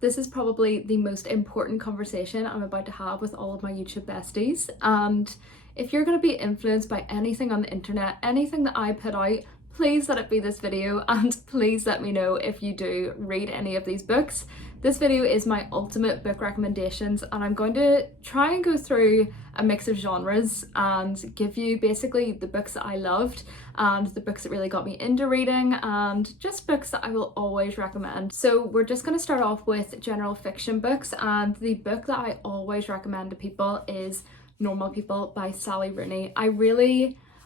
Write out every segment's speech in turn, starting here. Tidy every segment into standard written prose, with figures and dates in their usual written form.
This is probably the most important conversation I'm about to have with all of my YouTube besties. And if you're going to be influenced by anything on the internet, anything that I put out, please let it be this video, and please let me know if you do read any of these books. This video is my ultimate book recommendations, and I'm going to try and go through a mix of genres and give you basically the books that I loved and the books that really got me into reading, and just books that I will always recommend. So we're just going to start off with general fiction books, and the book that I always recommend to people is Normal People by Sally Rooney.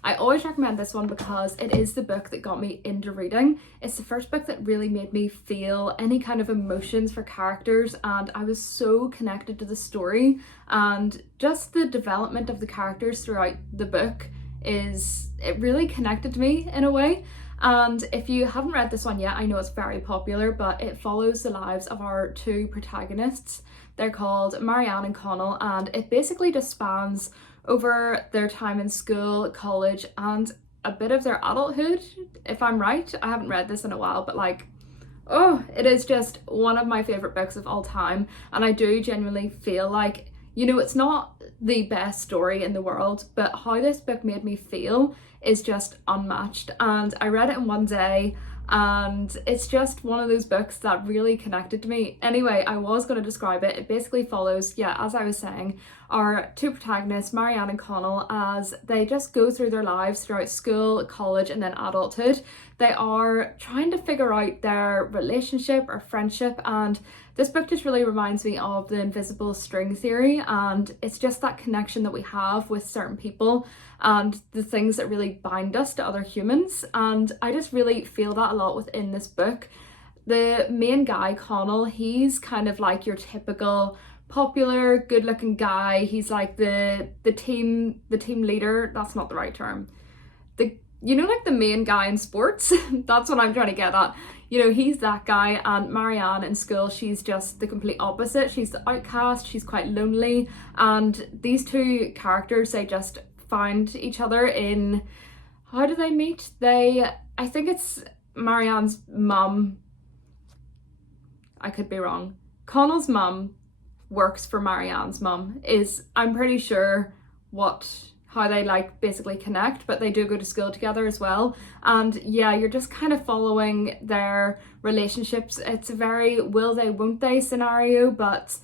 I always recommend this one because it is the book that got me into reading. It's the first book that really made me feel any kind of emotions for characters, and I was so connected to the story, and just the development of the characters throughout the book it really connected to me in a way. And if you haven't read this one yet, I know it's very popular, but it follows the lives of our two protagonists. They're called Marianne and Connell, and it basically just spans over their time in school, college, and a bit of their adulthood, if I'm right. I haven't read this in a while, but it is just one of my favorite books of all time. And I do genuinely feel like, it's not the best story in the world, but how this book made me feel is just unmatched. And I read it in one day, and it's just one of those books that really connected to me. Anyway, I was going to describe it. It basically follows, as I was saying, our two protagonists, Marianne and Connell, as they just go through their lives throughout school, college, and then adulthood. They are trying to figure out their relationship or friendship, and this book just really reminds me of the invisible string theory, and it's just that connection that we have with certain people and the things that really bind us to other humans. And I just really feel that a lot within this book. The main guy, Connell, he's kind of like your typical popular, good-looking guy. He's like the team leader. That's not the right term. Like the main guy in sports. That's what I'm trying to get at. He's that guy, and Marianne in school, she's just the complete opposite. She's the outcast, she's quite lonely, and these two characters, they just find each other in, how do they meet? I think it's Marianne's mum. I could be wrong. Connell's mum works for Marianne's mum, I'm pretty sure how they basically connect, but they do go to school together as well. And you're just kind of following their relationships. It's a very will they won't they scenario, but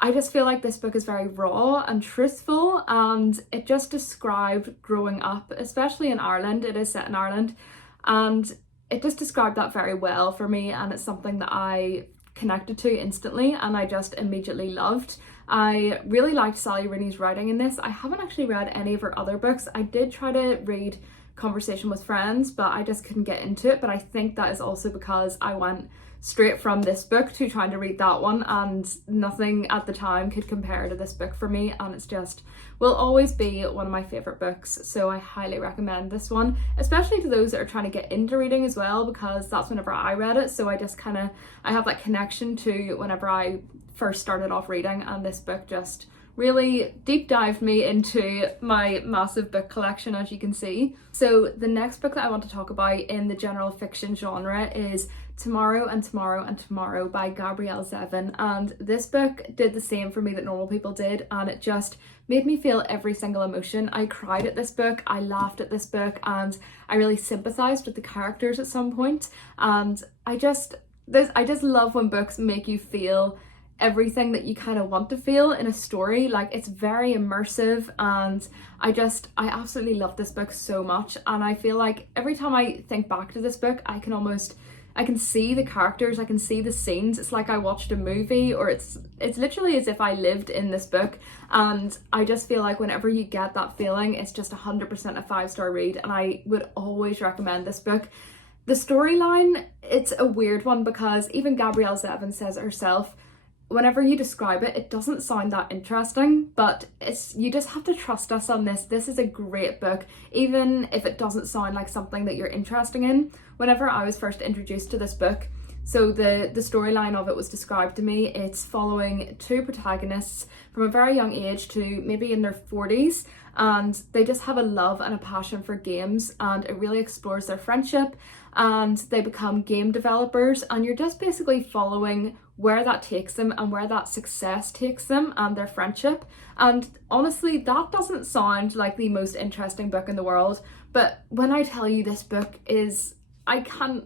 I just feel like this book is very raw and truthful, and it just described growing up, especially in Ireland. It is set in Ireland, and it just described that very well for me, and it's something that I connected to instantly and I just immediately loved. I really liked Sally Rooney's writing in this. I haven't actually read any of her other books. I did try to read Conversation with Friends, but I just couldn't get into it. But I think that is also because I went straight from this book to trying to read that one, and nothing at the time could compare to this book for me, and it's just will always be one of my favorite books. So I highly recommend this one, especially to those that are trying to get into reading as well, because that's whenever I read it. So I have that connection to whenever I first started off reading, and this book just really deep dived me into my massive book collection, as you can see. So the next book that I want to talk about in the general fiction genre is Tomorrow and Tomorrow and Tomorrow by Gabrielle Zevin, and this book did the same for me that Normal People did, and it just made me feel every single emotion. I cried at this book, I laughed at this book, and I really sympathized with the characters at some point. And I just love when books make you feel everything that you kind of want to feel in a story. It's very immersive, and I absolutely love this book so much. And I feel like every time I think back to this book, I can see the characters, I can see the scenes. It's like I watched a movie, or it's literally as if I lived in this book. And I just feel like whenever you get that feeling, it's just 100% a 5-star read, and I would always recommend this book. The storyline, it's a weird one, because even Gabrielle Zevin says it herself, whenever you describe it, it doesn't sound that interesting, but you just have to trust us on this. This is a great book, even if it doesn't sound like something that you're interested in. Whenever I was first introduced to this book, so the storyline of it was described to me, it's following two protagonists from a very young age to maybe in their 40s, and they just have a love and a passion for games, and it really explores their friendship, and they become game developers, and you're just basically following where that takes them and where that success takes them and their friendship. And honestly, that doesn't sound like the most interesting book in the world, but when I tell you this book is, I can't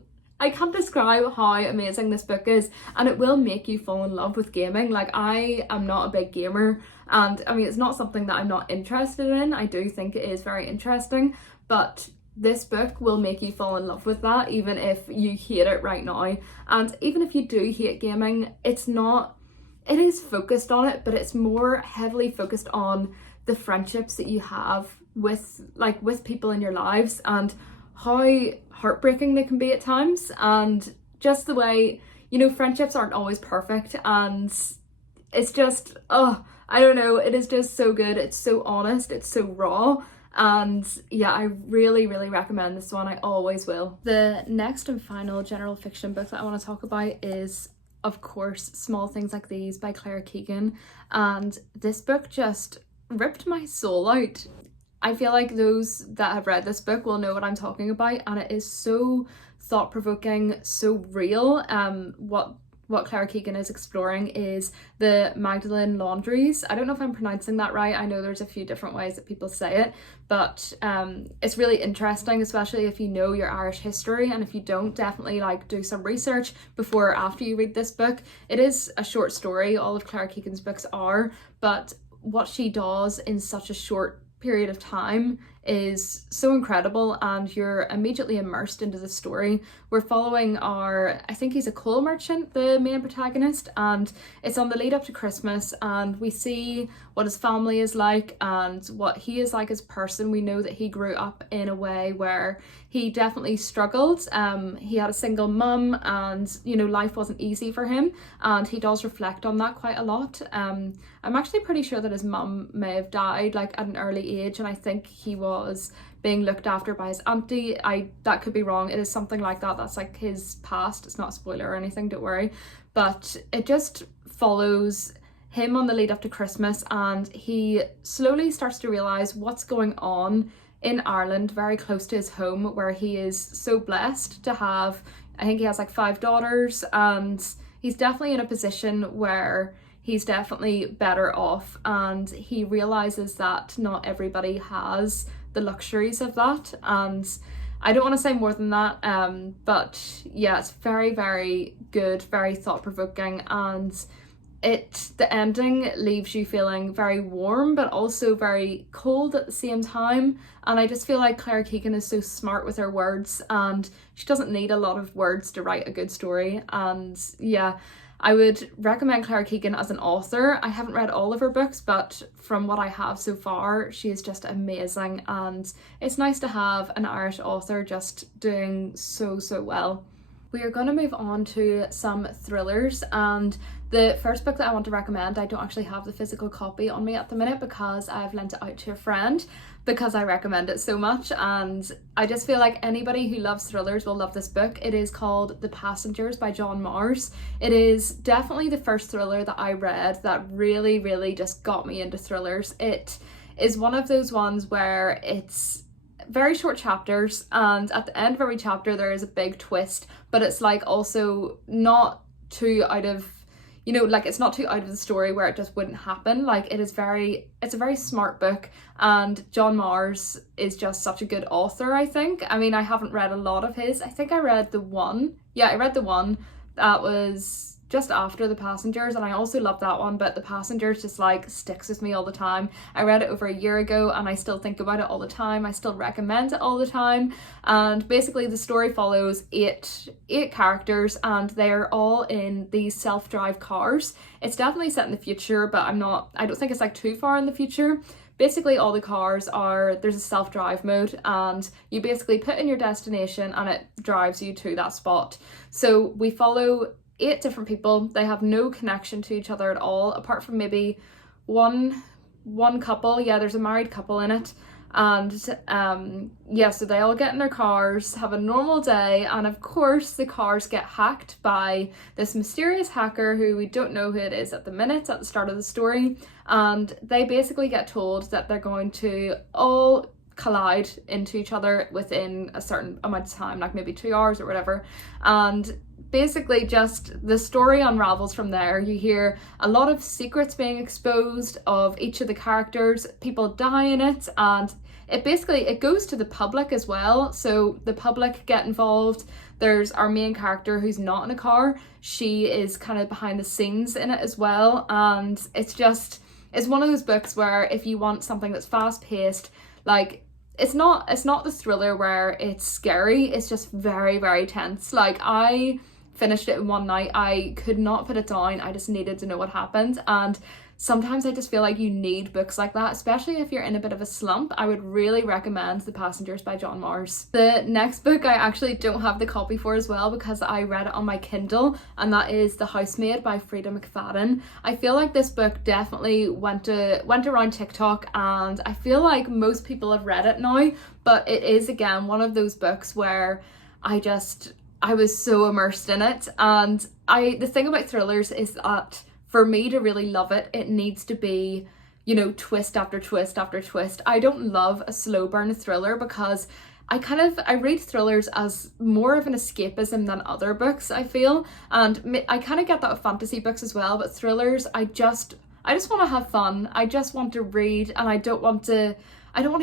describe how amazing this book is, and it will make you fall in love with gaming. Like, I am not a big gamer, and I mean, it's not something that I'm not interested in. I do think it is very interesting, but this book will make you fall in love with that, even if you hate it right now. And even if you do hate gaming, it is focused on it, but it's more heavily focused on the friendships that you have with people in your lives, and how heartbreaking they can be at times, and just the way, you know, friendships aren't always perfect, and it's just, oh, I don't know, it is just so good. It's so honest, it's so raw, and yeah, I really recommend this one. I always will. The next and final general fiction book that I want to talk about is, of course, Small Things Like These by Claire Keegan, and this book just ripped my soul out. I feel like those that have read this book will know what I'm talking about, and it is so thought-provoking, so real. What Claire Keegan is exploring is the Magdalene laundries. I don't know if I'm pronouncing that right. I know there's a few different ways that people say it, but it's really interesting, especially if you know your Irish history, and if you don't, definitely like do some research before or after you read this book. It is a short story, all of Claire Keegan's books are, but what she does in such a short period of time is so incredible, and you're immediately immersed into the story. We're following I think he's a coal merchant, the main protagonist, and it's on the lead up to Christmas, and we see what his family is like and what he is like as a person. We know that he grew up in a way where he definitely struggled. He had a single mum, and you know, life wasn't easy for him, and he does reflect on that quite a lot. I'm actually pretty sure that his mum may have died like at an early age, and I think he was being looked after by his auntie. That could be wrong. It is something like that. That's like his past. It's not a spoiler or anything, don't worry. But it just follows him on the lead up to Christmas, and he slowly starts to realise what's going on in Ireland, very close to his home, where he is so blessed to have, I think he has like 5 daughters, and he's definitely in a position where he's definitely better off, and he realises that not everybody has the luxuries of that. And I don't want to say more than that, but yeah, it's very good, very thought-provoking, and the ending leaves you feeling very warm but also very cold at the same time. And I just feel like Claire Keegan is so smart with her words, and she doesn't need a lot of words to write a good story. And yeah, I would recommend Claire Keegan as an author. I haven't read all of her books, but from what I have so far, she is just amazing, and it's nice to have an Irish author just doing so well. We are going to move on to some thrillers, and the first book that I want to recommend, I don't actually have the physical copy on me at the minute because I've lent it out to a friend because I recommend it so much, and I just feel like anybody who loves thrillers will love this book. It is called The Passengers by John Mars. It is definitely the first thriller that I read that really just got me into thrillers. It is one of those ones where it's very short chapters, and at the end of every chapter there is a big twist, but it's like also not too out of, you know, like it's not too out of the story where it just wouldn't happen. Like it's a very smart book, and John Mars is just such a good author, I think. I mean, I haven't read a lot of his. I think I read the one that was just after The Passengers, and I also love that one, but The Passengers just like sticks with me all the time. I read it over a year ago and I still think about it all the time. I still recommend it all the time. And basically the story follows eight characters, and they're all in these self-drive cars. It's definitely set in the future, but I don't think it's like too far in the future. Basically all the cars there's a self-drive mode, and you basically put in your destination and it drives you to that spot. So we follow 8 different people. They have no connection to each other at all, apart from maybe one couple. Yeah, there's a married couple in it. And yeah, so they all get in their cars, have a normal day, and of course the cars get hacked by this mysterious hacker who we don't know who it is at the start of the story. And they basically get told that they're going to all collide into each other within a certain amount of time, like maybe 2 hours or whatever. And basically just the story unravels from there. You hear a lot of secrets being exposed of each of the characters, people die in it, and it goes to the public as well, so the public get involved. There's our main character who's not in a car. She is kind of behind the scenes in it as well, and it's one of those books where if you want something that's fast paced, like it's not the thriller where it's scary, it's just very, very tense. Like, I finished it in one night. I could not put it down. I just needed to know what happened. And sometimes I just feel like you need books like that, especially if you're in a bit of a slump. I would really recommend The Passengers by John Mars. The next book I actually don't have the copy for as well, because I read it on my Kindle, and that is The Housemaid by Frida McFadden. I feel like this book definitely went around TikTok, and I feel like most people have read it now, but it is again one of those books where I was so immersed in it. And the thing about thrillers is that for me to really love it, it needs to be, you know, twist after twist after twist. I don't love a slow burn thriller because I read thrillers as more of an escapism than other books, I feel. And I kind of get that with fantasy books as well, but thrillers, I just want to have fun. I just want to read, and I don't want to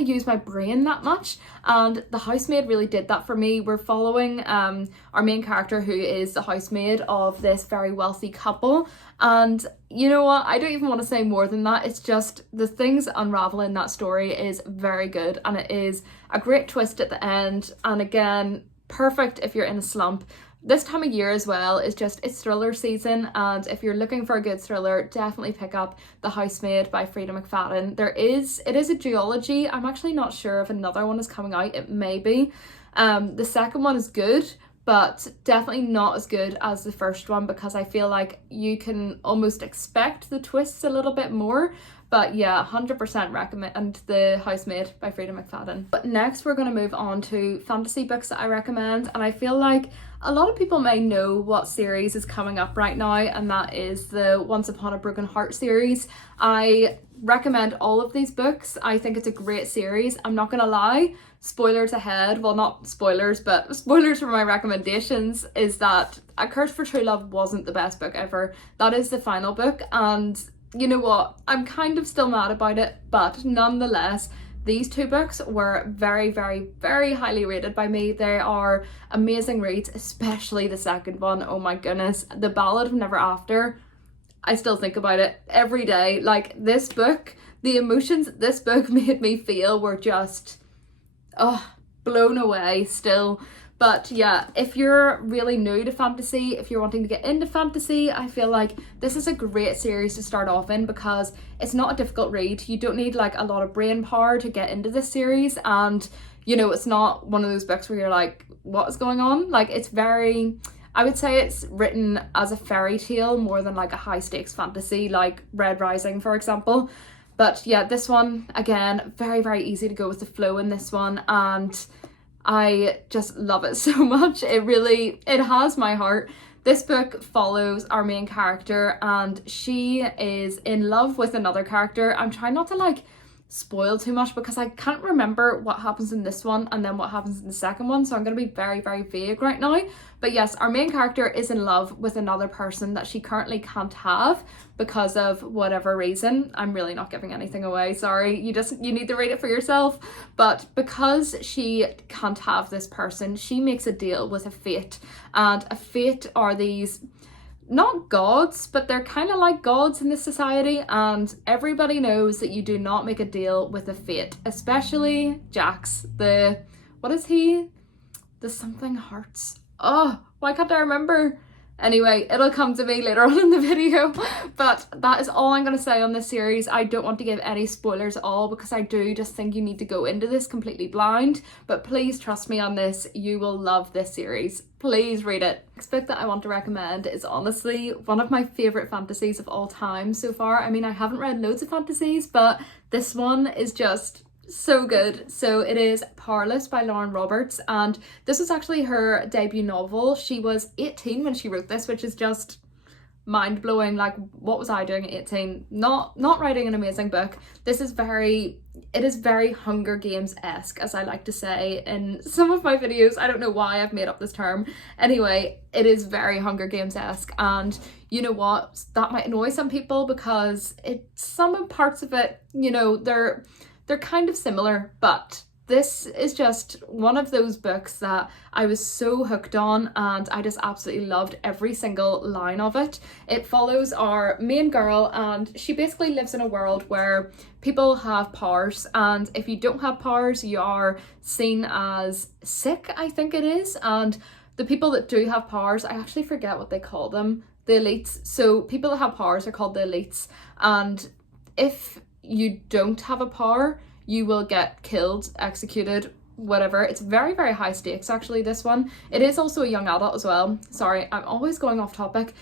use my brain that much. And The Housemaid really did that for me. We're following our main character, who is the housemaid of this very wealthy couple. And you know what? I don't even want to say more than that. It's just the things unravel in that story is very good, and it is a great twist at the end. And again, perfect if you're in a slump. This time of year as well is it's thriller season, and if you're looking for a good thriller, definitely pick up The Housemaid by Frida McFadden. It is a duology. I'm actually not sure if another one is coming out. It may be. The second one is good, but definitely not as good as the first one, because I feel like you can almost expect the twists a little bit more. But yeah, 100% recommend The Housemaid by Frida McFadden. But next we're going to move on to fantasy books that I recommend, and I feel like a lot of people may know what series is coming up right now, and that is the Once Upon a Broken Heart series. I recommend all of these books. I think it's a great series. I'm not gonna lie, spoilers ahead, well, not spoilers, but spoilers for my recommendations, is that A Curse for True Love wasn't the best book ever. That is the final book, and you know what, I'm kind of still mad about it, but nonetheless, these two books were very, very, very highly rated by me. They are amazing reads, especially the second one. Oh my goodness, The Ballad of Never After. I still think about it every day. Like, this book, the emotions this book made me feel were just, blown away still. But yeah, if you're really new to fantasy, if you're wanting to get into fantasy, I feel like this is a great series to start off in, because it's not a difficult read. You don't need like a lot of brain power to get into this series, and you know, it's not one of those books where you're like, what is going on? Like, it's very, I would say it's written as a fairy tale more than like a high stakes fantasy like Red Rising, for example. But yeah, this one, again, very, very easy to go with the flow in this one, and I just love it so much. It has my heart. This book follows our main character, and she is in love with another character. I'm trying not to like spoil too much because I can't remember what happens in this one and then what happens in the second one, so I'm going to be very, very vague right now. But yes, our main character is in love with another person that she currently can't have because of whatever reason. I'm really not giving anything away, sorry, you need to read it for yourself. But because she can't have this person, she makes a deal with a fate, and a fate are these, not gods, but they're kind of like gods in this society, and everybody knows that you do not make a deal with a fate, especially Jax, what is he? The something hearts. Oh, why can't I remember? Anyway, it'll come to me later on in the video. But that is all I'm going to say on this series. I don't want to give any spoilers at all, because I do just think you need to go into this completely blind. But please trust me on this, you will love this series. Please read it. The next book that I want to recommend is honestly one of my favourite fantasies of all time so far. I mean, I haven't read loads of fantasies, but this one is just so good. So it is Paress by Lauren Roberts, and this was actually her debut novel. She was 18 when she wrote this, which is just mind-blowing. Like, what was I doing at 18? Not writing an amazing book. This is it is very Hunger Games-esque, as I like to say in some of my videos. I don't know why I've made up this term. Anyway, it is very Hunger Games-esque, and you know what, that might annoy some people because some parts of it, you know, they're kind of similar, but this is just one of those books that I was so hooked on, and I just absolutely loved every single line of it. It follows our main girl, and she basically lives in a world where people have powers, and if you don't have powers, you are seen as sick, I think it is. And the people that do have powers, I actually forget what they call them, the elites. So people that have powers are called the elites, and if you don't have a power, you will get killed, executed, whatever. It's very, very high stakes, actually, this one. It is also a young adult as well. Sorry, I'm always going off topic.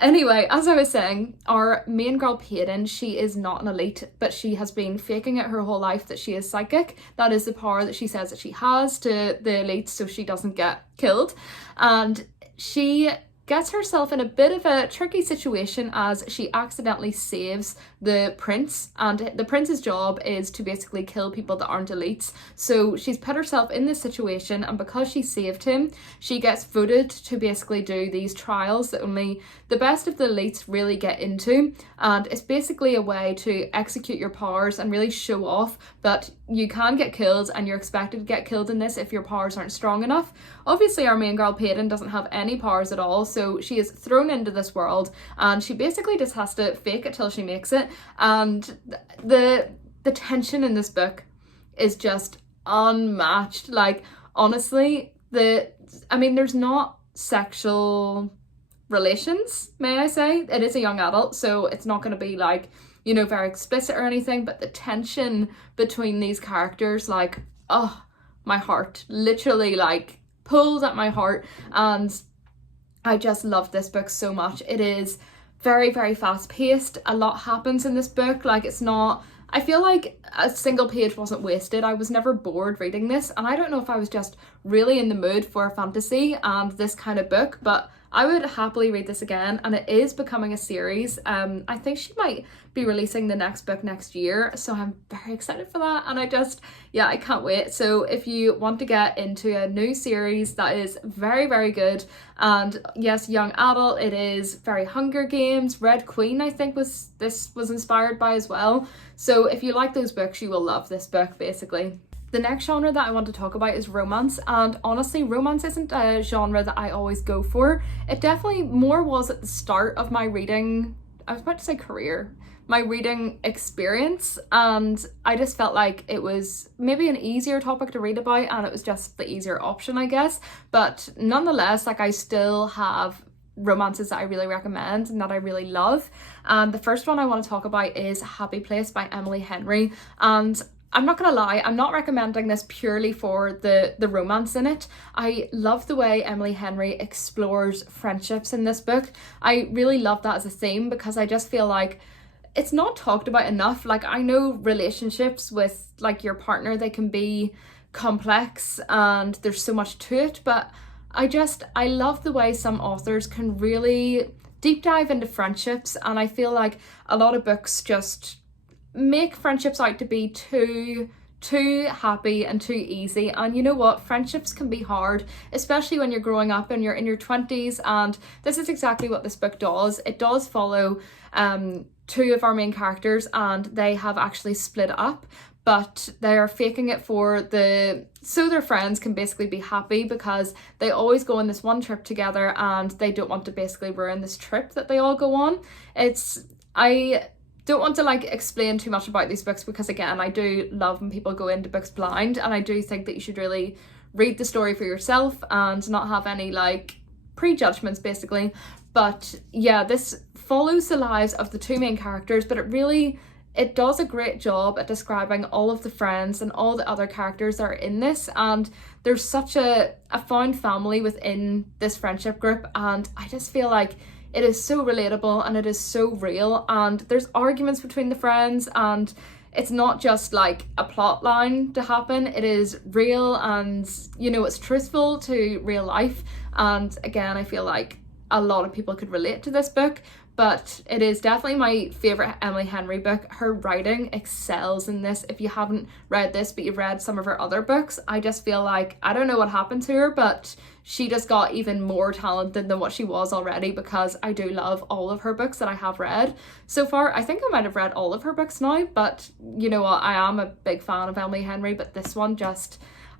Anyway, as I was saying, our main girl, Peyton, she is not an elite, but she has been faking it her whole life that she is psychic. That is the power that she says that she has to the elites so she doesn't get killed. And she gets herself in a bit of a tricky situation as she accidentally saves the prince, and the prince's job is to basically kill people that aren't elites. So she's put herself in this situation, and because she saved him, she gets voted to basically do these trials that only the best of the elites really get into, and it's basically a way to execute your powers and really show off that you can get killed, and you're expected to get killed in this if your powers aren't strong enough. Obviously, our main girl Peyton doesn't have any powers at all, so she is thrown into this world, and she basically just has to fake it till she makes it. And the tension in this book is just unmatched. Like, honestly, there's not sexual relations, may I say. It is a young adult, so it's not going to be like, you know, very explicit or anything, but the tension between these characters, like, oh, my heart literally like pulled at my heart, and I just love this book so much. It is very, very fast paced. A lot happens in this book. Like, it's not, I feel like a single page wasn't wasted. I was never bored reading this, and I don't know if I was just really in the mood for fantasy and this kind of book, but I would happily read this again, and it is becoming a series. I think she might be releasing the next book next year, so I'm very excited for that, and I can't wait. So if you want to get into a new series that is very, very good, and yes, young adult, it is very Hunger Games, Red Queen I think was inspired by as well. So if you like those books, you will love this book basically. The next genre that I want to talk about is romance, and honestly, romance isn't a genre that I always go for. It definitely more was at the start of my reading, I was about to say career, my reading experience, and I just felt like it was maybe an easier topic to read about, and it was just the easier option, I guess. But nonetheless, like, I still have romances that I really recommend and that I really love. And the first one I want to talk about is Happy Place by Emily Henry, and I'm not gonna lie, I'm not recommending this purely for the romance in it. I love the way Emily Henry explores friendships in this book. I really love that as a theme because I just feel like it's not talked about enough. Like, I know relationships with like your partner, they can be complex and there's so much to it, but I love the way some authors can really deep dive into friendships, and I feel like a lot of books just make friendships out to be too happy and too easy. And you know what, friendships can be hard, especially when you're growing up and you're in your 20s, and this is exactly what this book does. It does follow two of our main characters, and they have actually split up, but they are faking it so their friends can basically be happy, because they always go on this one trip together and they don't want to basically ruin this trip that they all go on. I don't want to like explain too much about these books because, again, I do love when people go into books blind, and I do think that you should really read the story for yourself and not have any like prejudgments basically. But yeah, this follows the lives of the two main characters, but it does a great job at describing all of the friends and all the other characters that are in this, and there's such a found family within this friendship group, and I just feel like it is so relatable and it is so real, and there's arguments between the friends, and it's not just like a plot line to happen. It is real, and you know, it's truthful to real life. And again, I feel like a lot of people could relate to this book, but it is definitely my favourite Emily Henry book. Her writing excels in this. If you haven't read this but you've read some of her other books, I just feel like, I don't know what happened to her, but she just got even more talented than what she was already, because I do love all of her books that I have read so far. I think I might have read all of her books now, but you know what, I am a big fan of Emily Henry, but this one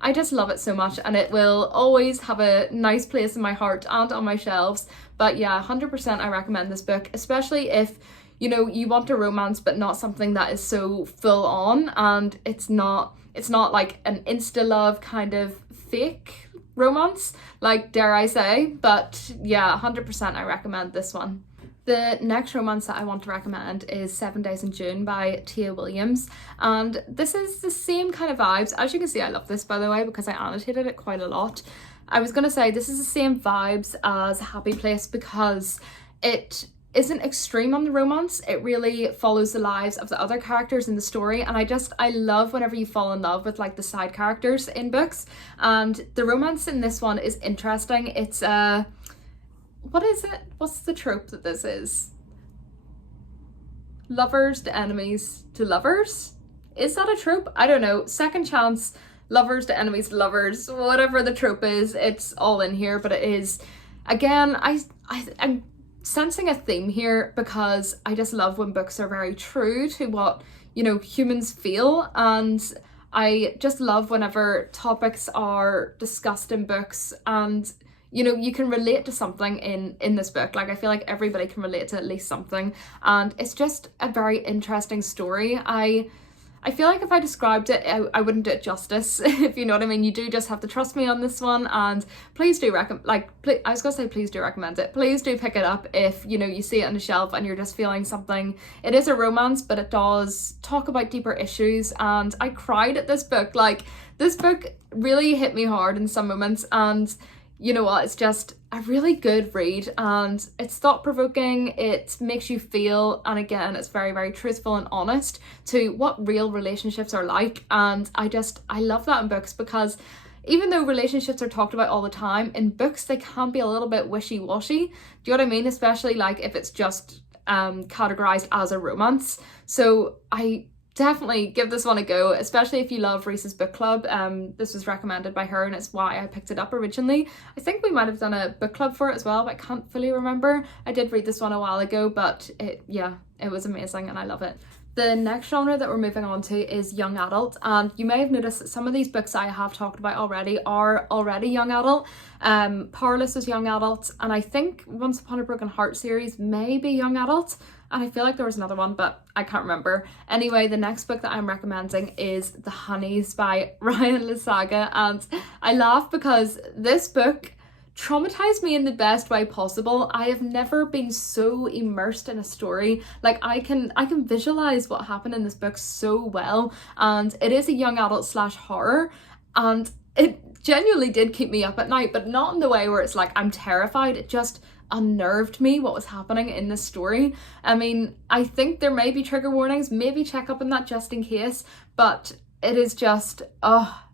I just love it so much, and it will always have a nice place in my heart and on my shelves. But yeah, 100% I recommend this book, especially if, you know, you want a romance but not something that is so full on, and it's not like an insta love kind of fake romance, like, dare I say. But yeah, 100% I recommend this one. The next romance that I want to recommend is 7 Days in June by Tia Williams, and this is the same kind of vibes. As you can see, I love this, by the way, because I annotated it quite a lot. I was gonna say this is the same vibes as Happy Place, because it isn't extreme on the romance. It really follows the lives of the other characters in the story, and I love whenever you fall in love with like the side characters in books. And the romance in this one is interesting. It's what is it? What's the trope that this is? Lovers to enemies to lovers? Is that a trope? I don't know. Second chance, lovers to enemies to lovers, whatever the trope is, it's all in here. But it is, again, I'm sensing a theme here, because I just love when books are very true to what, you know, humans feel. And I just love whenever topics are discussed in books and, you know, you can relate to something in this book. Like, I feel like everybody can relate to at least something, and it's just a very interesting story. I feel like if I described it, I wouldn't do it justice, if you know what I mean. You do just have to trust me on this one, and please do please do recommend it. Please do pick it up if, you know, you see it on the shelf and you're just feeling something. It is a romance, but it does talk about deeper issues, and I cried at this book. Like, this book really hit me hard in some moments, and you know what, it's just a really good read, and it's thought-provoking, it makes you feel, and again, it's very, very truthful and honest to what real relationships are like. And I love that in books, because even though relationships are talked about all the time, in books they can be a little bit wishy-washy. Do you know what I mean? Especially like if it's just categorized as a romance. So I definitely give this one a go, especially if you love Reese's Book Club. This was recommended by her, and it's why I picked it up originally. I think we might have done a book club for it as well, but I can't fully remember. I did read this one a while ago, but it was amazing and I love it. The next genre that we're moving on to is young adult, and you may have noticed that some of these books I have talked about already are already young adult. Paress was young adult, and I think Once Upon a Broken Heart series may be young adult, and I feel like there was another one, but I can't remember. Anyway, the next book that I'm recommending is The Honeys by Ryan Lasaga, and I laugh because this book traumatized me in the best way possible. I have never been so immersed in a story. Like, I can visualize what happened in this book so well, and it is a young adult / horror, and it genuinely did keep me up at night, but not in the way where it's like I'm terrified. It just unnerved me what was happening in this story. I mean, I think there may be trigger warnings, maybe check up on that just in case, but it is just,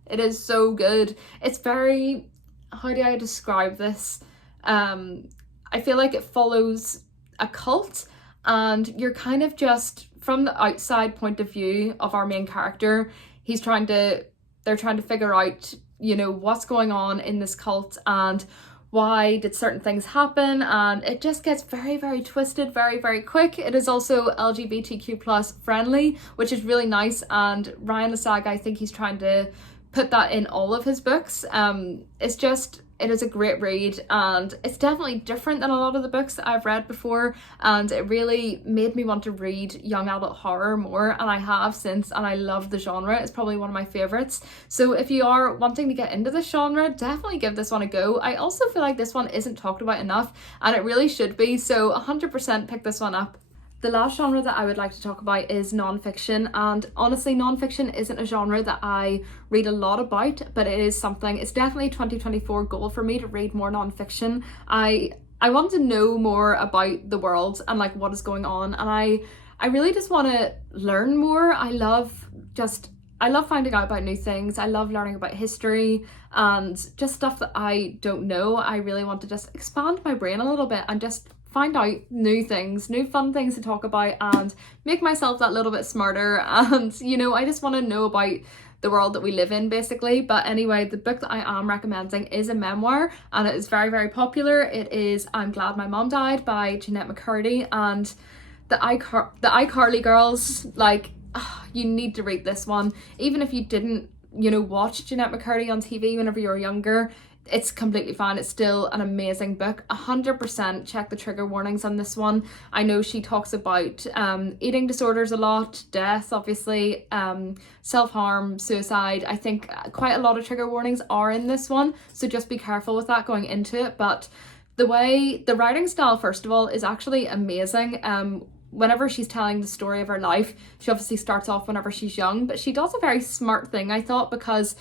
it is so good. It's very, how do I describe this? I feel like it follows a cult, and you're kind of just from the outside point of view of our main character. They're trying to figure out, you know, what's going on in this cult and why did certain things happen, and it just gets very, very twisted very, very quick. It is also LGBTQ+ friendly, which is really nice, and Ryan Lasaga, I think he's trying to put that in all of his books. It is a great read, and it's definitely different than a lot of the books that I've read before, and it really made me want to read young adult horror more, and I have since, and I love the genre. It's probably one of my favorites. So if you are wanting to get into this genre, definitely give this one a go. I also feel like this one isn't talked about enough, and it really should be, so 100% pick this one up. The last genre that I would like to talk about is nonfiction, and honestly, nonfiction isn't a genre that I read a lot about, but it is something, it's definitely a 2024 goal for me to read more nonfiction. I want to know more about the world and like what is going on, and I really just want to learn more. I love finding out about new things. I love learning about history and just stuff that I don't know. I really want to just expand my brain a little bit and just find out new things, new fun things to talk about, and make myself that little bit smarter. And you know, I just want to know about the world that we live in, basically. But anyway, the book that I am recommending is a memoir, and it is very, very popular. It is I'm Glad My Mom Died by Jeanette McCurdy, and the iCarly girls, like, you need to read this one. Even if you didn't, you know, watch Jeanette McCurdy on TV whenever you were younger, it's completely fine. It's still an amazing book. 100% check the trigger warnings on this one. I know she talks about eating disorders a lot, death obviously, self-harm, suicide. I think quite a lot of trigger warnings are in this one, so just be careful with that going into it. But the way the writing style, first of all, is actually amazing. Whenever she's telling the story of her life, she obviously starts off whenever she's young, but she does a very smart thing, I thought, because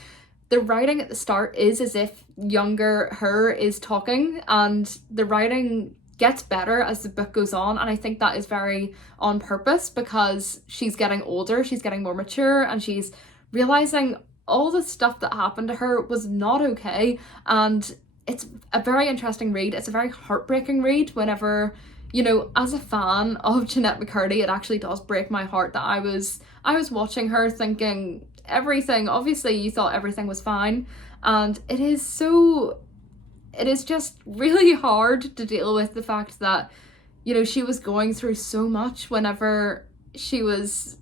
the writing at the start is as if younger her is talking, and the writing gets better as the book goes on, and I think that is very on purpose because she's getting older, she's getting more mature, and she's realizing all the stuff that happened to her was not okay. And it's a very interesting read. It's a very heartbreaking read. Whenever, you know, as a fan of Jeanette McCurdy, it actually does break my heart that I was watching her thinking everything, obviously you thought everything was fine, and it is just really hard to deal with the fact that, you know, she was going through so much whenever she was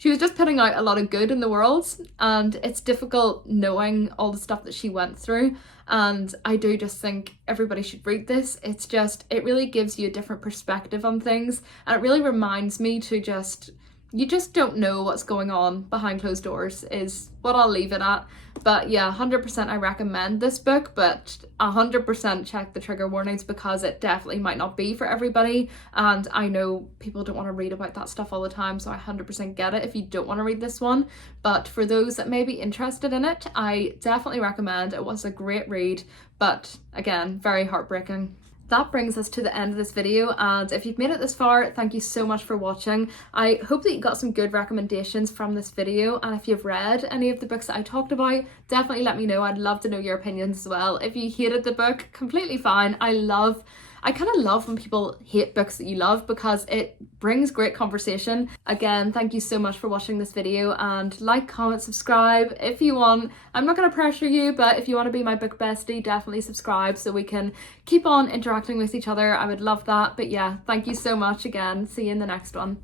just putting out a lot of good in the world, and it's difficult knowing all the stuff that she went through. And I do just think everybody should read this. It really gives you a different perspective on things, and it really reminds me to you just don't know what's going on behind closed doors, is what I'll leave it at. But yeah, 100% I recommend this book, but 100% check the trigger warnings because it definitely might not be for everybody. And I know people don't want to read about that stuff all the time, so I 100% get it if you don't want to read this one. But for those that may be interested in it, I definitely recommend. It was a great read, but again, very heartbreaking. That brings us to the end of this video, and if you've made it this far, thank you so much for watching. I hope that you got some good recommendations from this video, and if you've read any of the books that I talked about, definitely let me know. I'd love to know your opinions as well. If you hated the book, completely fine. I kind of love when people hate books that you love because it brings great conversation. Again, thank you so much for watching this video, and like, comment, subscribe if you want. I'm not going to pressure you, but if you want to be my book bestie, definitely subscribe so we can keep on interacting with each other. I would love that. But yeah, thank you so much again. See you in the next one.